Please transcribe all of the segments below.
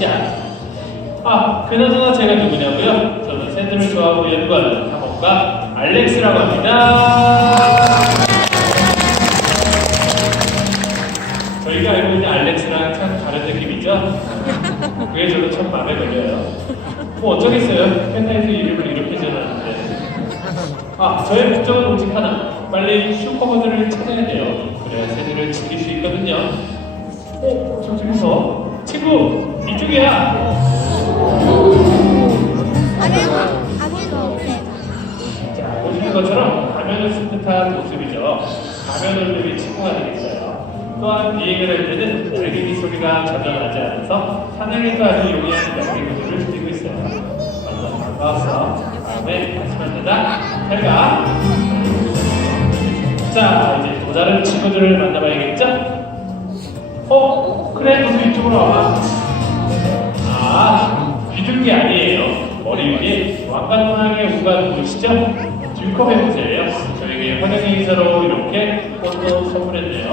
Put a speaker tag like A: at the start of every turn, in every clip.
A: 아름다운 것이야. 아, 그나저나 제가 누구냐고요? 저는 새들을 좋아하고 연구하는 탐험가 알렉스라고 합니다. 저희가 알고 있는 알렉스랑 참 다른 느낌이죠? 그게 저도 참 마음에 걸려요. 뭐 어쩌겠어요. 팬사이트 이름을 이렇게 전하는데. 아, 저의 목적은 오직 하나. 빨리 슈퍼모델을 찾아야 돼요. 그래야 새들을 지킬 수 있거든요. 어, 저쪽에서 친구 이쪽이야. 자, 보시는 것처럼 가면을 쓴 듯한 모습이죠. 가면올림이 친구가 되겠어요. 또한 비행을 할 때는 날개기 소리가 전혀 나지 않아서 산행에서 아주 용이한 날개기들을 지니고 있어요. 반가웠어. 다음에 다시 만나자. 잘 가. 자, 이제 또 다른 친구들을 만나봐야겠죠? 어, 그래, 너도 이쪽으로 와봐. 아, 비둘기 아니에요. 머리 위에 왕관 모양의 우가 보이시죠? 듀컵의 모자예요. 저에게 환영의 인사로 이렇게 꽃도 선물했네요.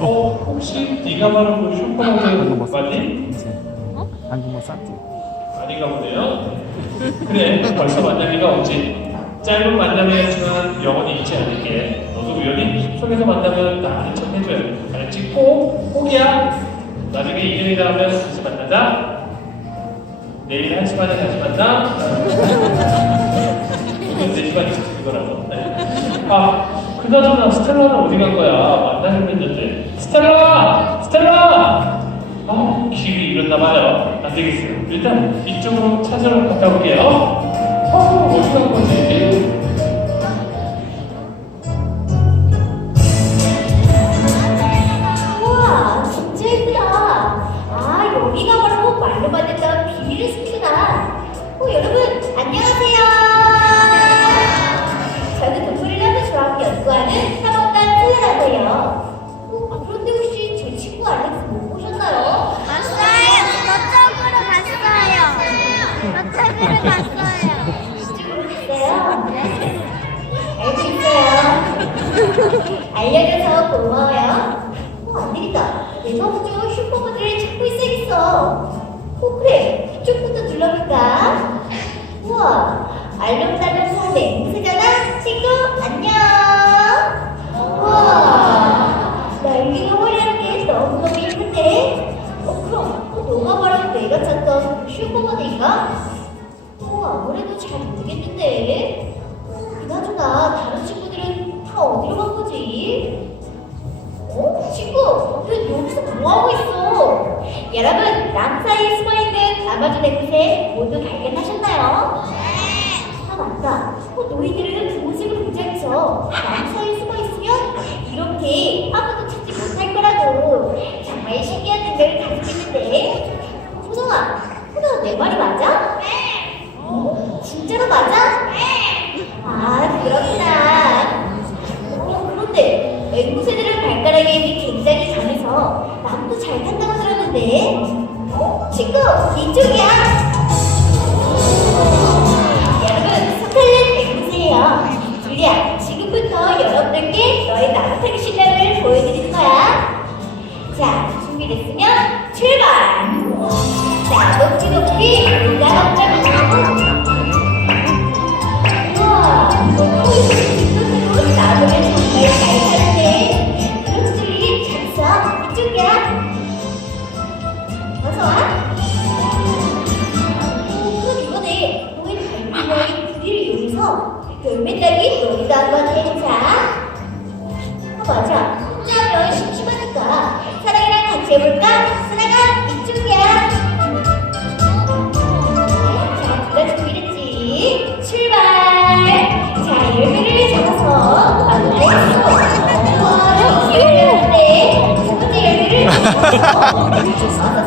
A: 어, 혹시 네가 말한 그 슈퍼모델 맞니?
B: 한국어 쌌지?
A: 아닌가 보네요. 그래, 벌써 만나기가 오지. 짧은 만남이었지만 영원히 잊지 않을게. 너도 우연히 숲속에서 만나면 나 아는 척 해줘요. 알았지? 꼭, 꼭이야. 나중에 이름이라 하면 다시 만나자. 내일 한 시간에 다시 만나. 오늘 네 시간이 그거라고. 네. 아, 그나저나 스텔라는 어디 간 거야? 만나기로 했는데. 스텔라! 스텔라! 아, 길이 잃었나 봐요. 안 되겠어요. 일단 이쪽으로 찾으러 갔다 올게요. 어, 어디 간 거지?
C: 어, 그래. 이쪽부터 둘러볼까? 우와, 알록달록한 맹세잖아. 친구, 안녕. 우와, 날개가 화려한 게 너무너무 예쁜데? 어, 그럼 어, 너가 말한 내가 찾던 슈퍼모델인가? 어, 아무래도 잘 모르겠는데. 그나저나 다른 친구들은 다 어디로 간 거지? 어? 친구, 너 여기서 뭐하고 있어? 여러분, 사이에 숨어있는 아마존 앵무새 모두 발견하셨나요? 아, 맞다. 어, 너희들은 보호색을 부장해서 Loh.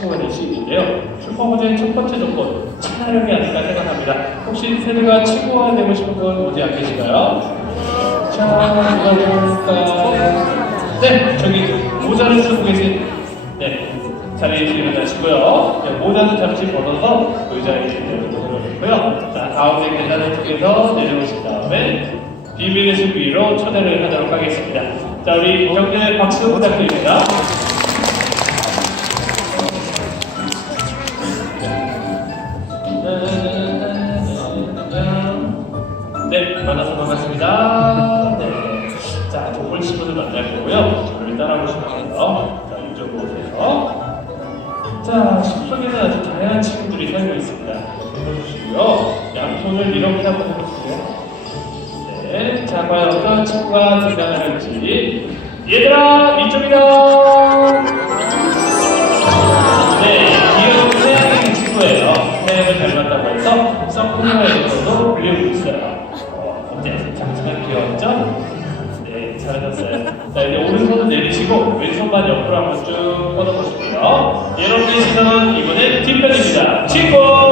C: 친구가
A: 될 수 있는데요. 슈퍼모델의 첫 번째 조건, 친화력이 아닐까 생각합니다. 혹시 새들과 친구가 되고 싶은 분 오지 않으신가요? 자, 누가 네, 저기 모자를 쓰고 계신 네, 자리에 일어나시고요. 네, 모자는 잠시 벗어서 의자에 내려오도록 하고요. 자, 가운데 계단을 통해서 내려오신 다음에 비밀의식 위로 초대를 하도록 하겠습니다. 자, 우리 경례 박수 부탁드립니다. 자, 숲속에는 아주 다양한 친구들이 살고 있습니다. 보여주시고요. 양손을 이렇게 한번 해보세요. 네, 자, 과연 어떤 친구가 등장하는지. 얘들아, 이쪽이다! 네, 귀여운 태양이 친구예요. 태양을 닮았다고 해서 썬크림 여러분의 시선은 이번엔 뒷편입니다. 친구!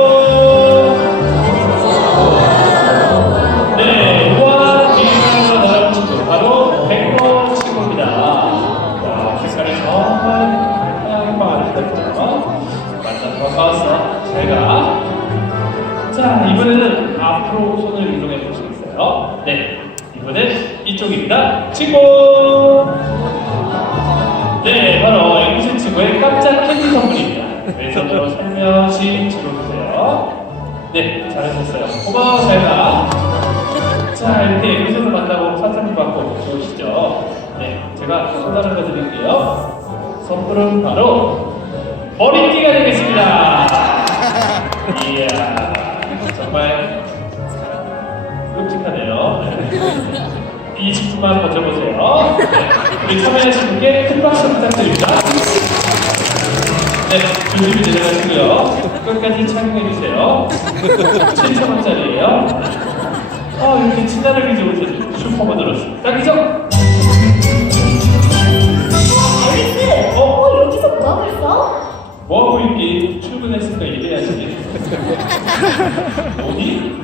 A: 선물은 바로 머리띠가 되겠습니다. 이야, 정말 끔찍하네요. 이 제품만 버텨보세요. 네, 우리 참여하신 분께 큰 박수 부탁드립니다. 네, 조심히 내려가시고요. 끝까지 착용해주세요. 7,000원짜리예요. 아, 이렇게 친화력이 좋으신 슈퍼모델로서 딱이죠?
C: 뭐하고
A: 있기? 출근했으니까 일해야지. 어디?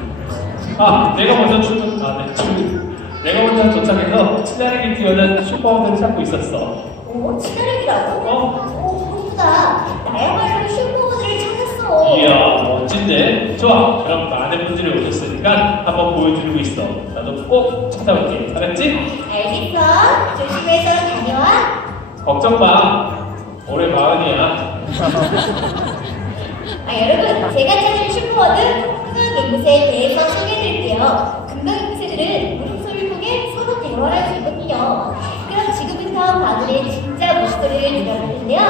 A: 아, 내가 먼저 출근, 아, 네, 출근. 내가 먼저 도착해서 친화력이 뛰어난 슈퍼모델을 찾고 있었어.
C: 어, 친화력이라고?
A: 어?
C: 오, 그렇구나. 나야말로 슈퍼모델을 찾았어.
A: 이야, 멋진데? 좋아. 그럼 많은 분들이 오셨으니까 한번 보여드리고 있어. 나도 꼭 찾아올게. 알았지?
C: 알겠어. 조심해서 다녀와.
A: 걱정 마. 올해 마흔이야.
C: 아, 여러분, 제가 찾은 슈퍼워드 흑흑 앵무새에 대해서 소개해드릴게요. 금방 앵무새들은 물음소리를 통해 서로 대화를 할 수 있거든요. 그럼 지금부터 바늘의 진짜 목소리를 들어볼 텐데요.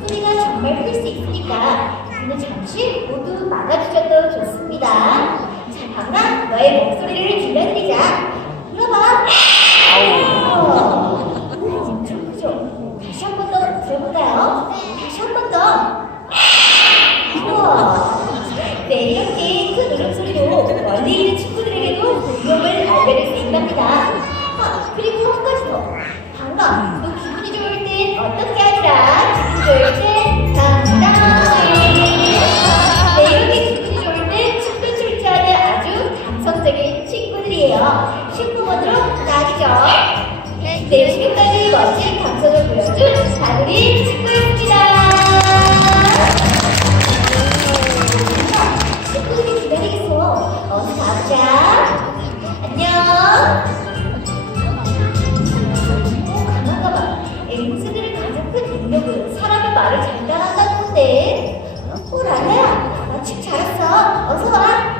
C: 목소리가 정말 클 수 있으니까 귀는 잠시 모두 막아주셔도 좋습니다. 자, 바울아, 너의 목소리를 친구들이에요. 슈퍼모드로 딱이죠? 네, 지금까지 멋진 감성을 보여준 바구리 친구였습니다. 친구들이 기다리겠어. 어서 가보자. 안녕. 능력은 사람의 말을 잘 따라한다는 건데. 오, 라라야. 마침 잘 왔어. 어서 와.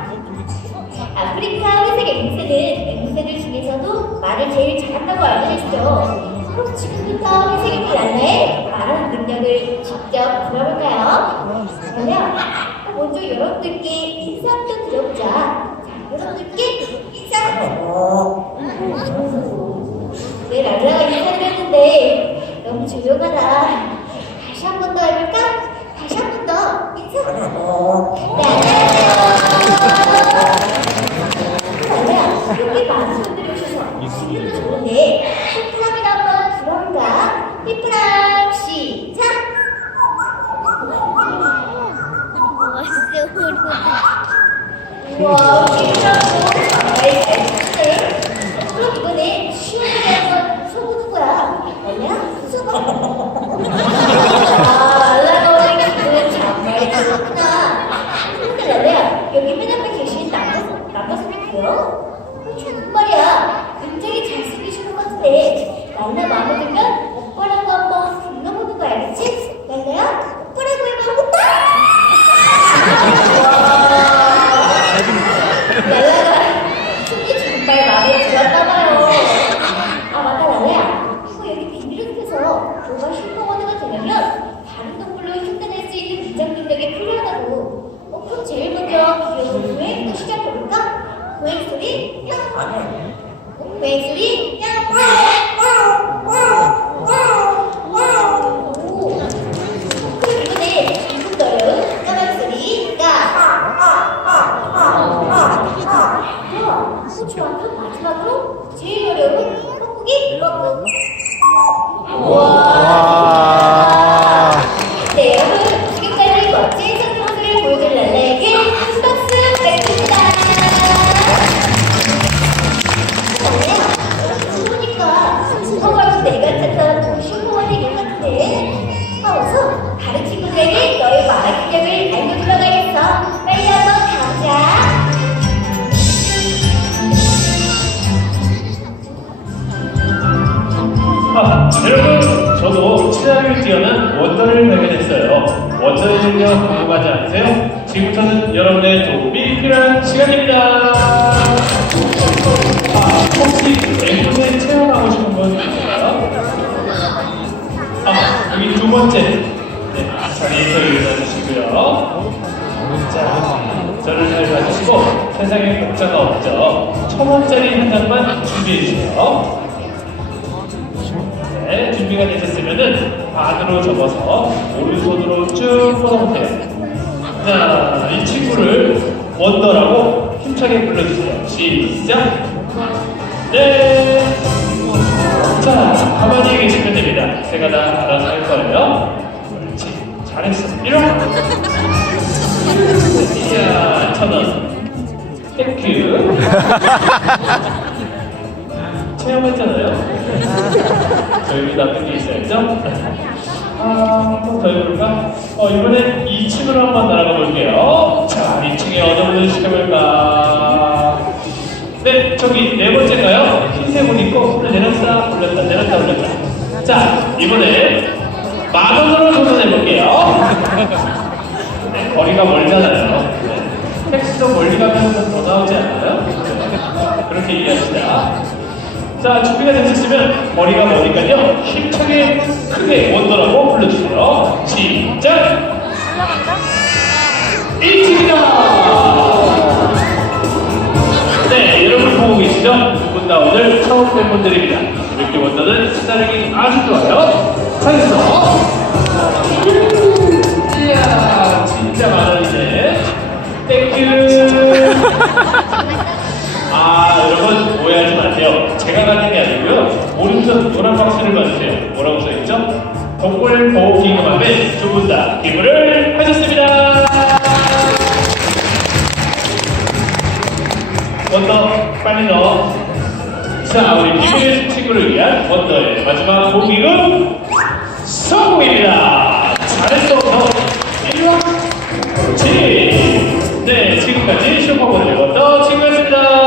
C: 아프리카 회색 앵무새는 동생들 중에서도 말을 제일 잘한다고 알고 있어. 그럼 지금부터 회색이 랄라의 말하는 능력을 직접 들어볼까요? 그러면 먼저 여러분들께 인사부터 들어보자. 자, 여러분들께 인사. 네, 랄라가 인사를 했는데 너무 조용하다. 다시 한 번 더 해볼까? 다시 한 번 더 인사. 네, 안녕하세요. 한번 들어볼까? 히프람 시작! 우와, 시원하게 한번 써보는 거야. 아니야? 써봐. 아, 알라가 오늘 기분 정말 좋구나. 근데 랄라야, 여기 맨 앞에 계신 남자, 남자분이고요. 정말이야. 굉장히 잘생기신 것 같은데 랄라 마음에 들면 오빠라고 한번 불러보는 거 알겠지? 랄라야, 오빠라고 해봐, 오빠! 랄라가 손이 정말 마음에 들었나봐요. 아, 맞다, 랄라야. 이거 여기 너가 슈퍼워드가 되려면 다른 동물로 흉내낼 수 있는 능력이 필요하다고. 어, 그럼 제일 먼저 귀여운 고행부터 시작해볼까? 고행 소리, 뿅! 어, 고행 소리, 뿅!
A: 두 번째. 네, 자리에서 일어나주시고요. 자, 저를 잘 봐주시고 세상에 공짜가 없죠. 천 원짜리 한 장만 준비해 주세요. 네, 준비가 되셨으면은 반으로 접어서 오른손으로 쭉 뻗어보세요. 자, 이 친구를 원더라고 힘차게 불러주세요. 시작! 네! 자, 가만히 계시면 됩니다. 제가 다 알아서 할 거예요. 그렇지. 잘했어. 이런! 이야, 천 원. 땡큐. 체험했잖아요. 저희 남는 게 있어야죠. 아, 한 번 더 해볼까? 어, 이번엔 2층으로 한번 날아가 볼게요. 자, 2층에 어느 분을 시켜볼까? 네, 저기 네 번째가요. 흰색 옷 입고 내렸다, 올렸다, 내렸다, 올렸다. 자, 이번에 만 원으로 도전해 볼게요. 네, 거리가 멀잖아요. 네, 택시도 멀리 가면 더 나오지 않나요? 네, 그렇게 이해합시다. 자, 준비가 되셨으면 머리가 머니까요 힘차게 처음 팬분들입니다. 이렇게 원더는 스타일이 아주 좋아요. 잘했어! 이야, 진짜 많은데. 땡큐! 아, 여러분 오해하지 마세요. 제가 가는 게 아니고요. 오른손 노란 박스를 봐주세요. 뭐라고 써있죠? 동물 보호 기금함에 두분 다 기부를 하셨습니다. 원더 빨리 넣어. 자, 우리 비밀 친구를 위한 원더의 마지막 보기금 성공입니다. 잘했어. 너. 그렇지. 네, 지금까지 슈퍼보드 원더 친구였습니다.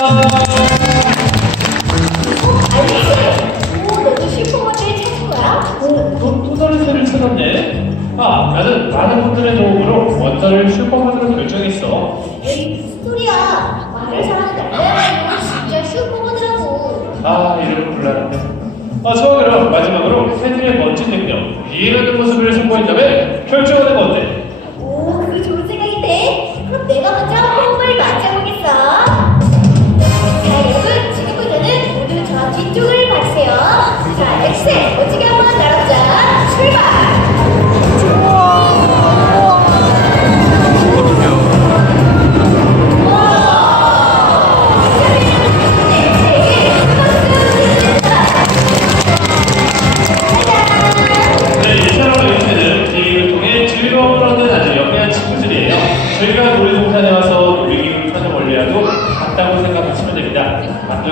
C: 오?
A: 또, 다른 새를 찾았네. 아, 나는 많은 분들의 도움으로 원더를 슈퍼모드로 결정했어.
C: 아 이름을 불러요.
A: 아, 소원으로 마지막으로 새들의 멋진 능력, 이해하는 모습을 선보인 다음에 결정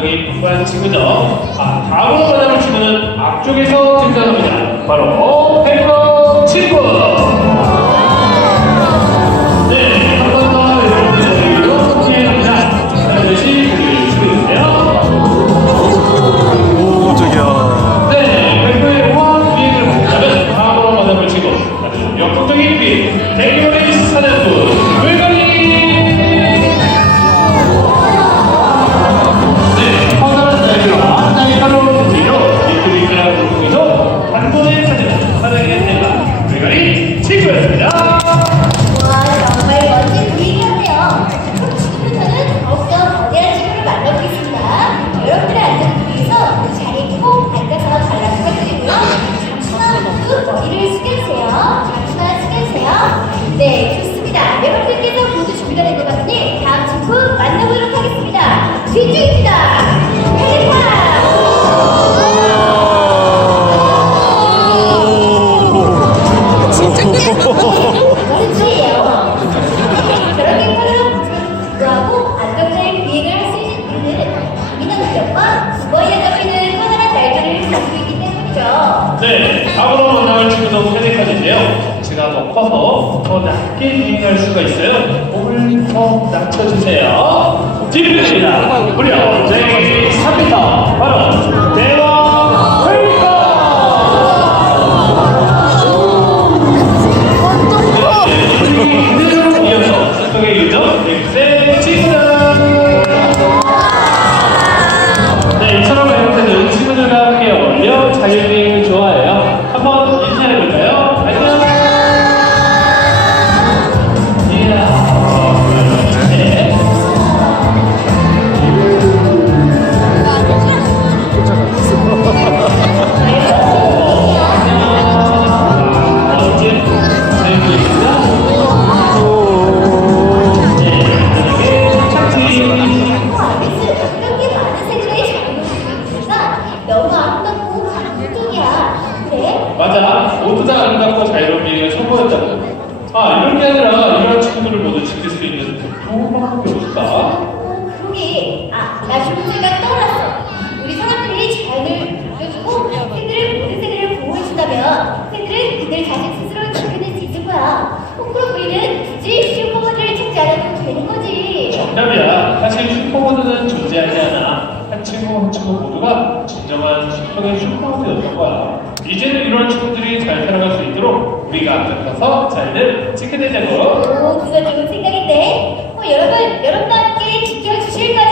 A: 감정이 풍부한 친구죠. 아, 다음으로 만나볼 친구는 앞쪽에서 등장합니다. 바로 제가 더 커서 더 낮게 비행할 수가 있어요 몸을 더 낮춰주세요 뒷입니다 무려 제 3m 바로 대왕 펠리컨 이어서 수석의 유정 없을까?
C: 오, 그러게. 아, 나 좋은 생각 떠올랐어. 우리 사람들이 자연을 느껴주고 새들을 모든 새들을 보호해준다면 새들은 그들 자신 스스로 지켜낼 수 있을 거야. 어, 그럼 우리는 굳이 슈퍼모델을 찾지 않아도 되는 거지.
A: 정답이야. 사실 슈퍼모드는 존재하지 않아. 한 친구 한 친구 모두가 진정한 슈퍼의 슈퍼모드였던 거야. 이제는 이런 친구들이 잘 살아갈 수 있도록 우리가 앞장서서 자연을 지켜내자고.
C: 오, 그거 좋은 생각인데. 어, 여러분, 여러분과 함께 지켜주실 거죠?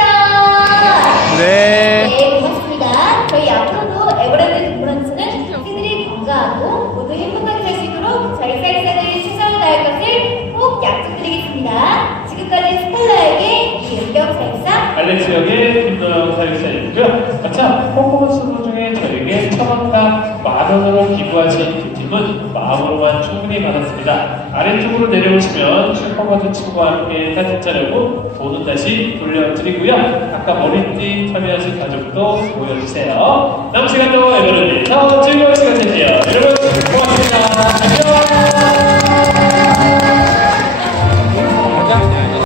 B: 네
C: 네, 고맙습니다. 저희 앞으로도 에버랜드 동물원에서는 새들이 건강하고 모두 행복하게 살 수 있도록 저희 사회사들이 최선을 다할 것을 꼭 약속드리겠습니다. 지금까지 스텔라에게 이은경 사육사
A: 알렉스 역의 김도영 사육사님이고요. 아참, 퍼포먼스 도중에 저에게 천 원과 만 원으로 기부하신 두 팀은 마음으로만 충분히 받았습니다. 아래쪽으로 내려오시면 슈퍼마드 친구와 함께 사진 촬영후 돈은 다시 돌려드리고요. 아까 머리띠 참여하신 가족도 모여주세요. 남은 시간도 에버랜드에서 즐거운 시간 되세요. 여러분, 고맙습니다.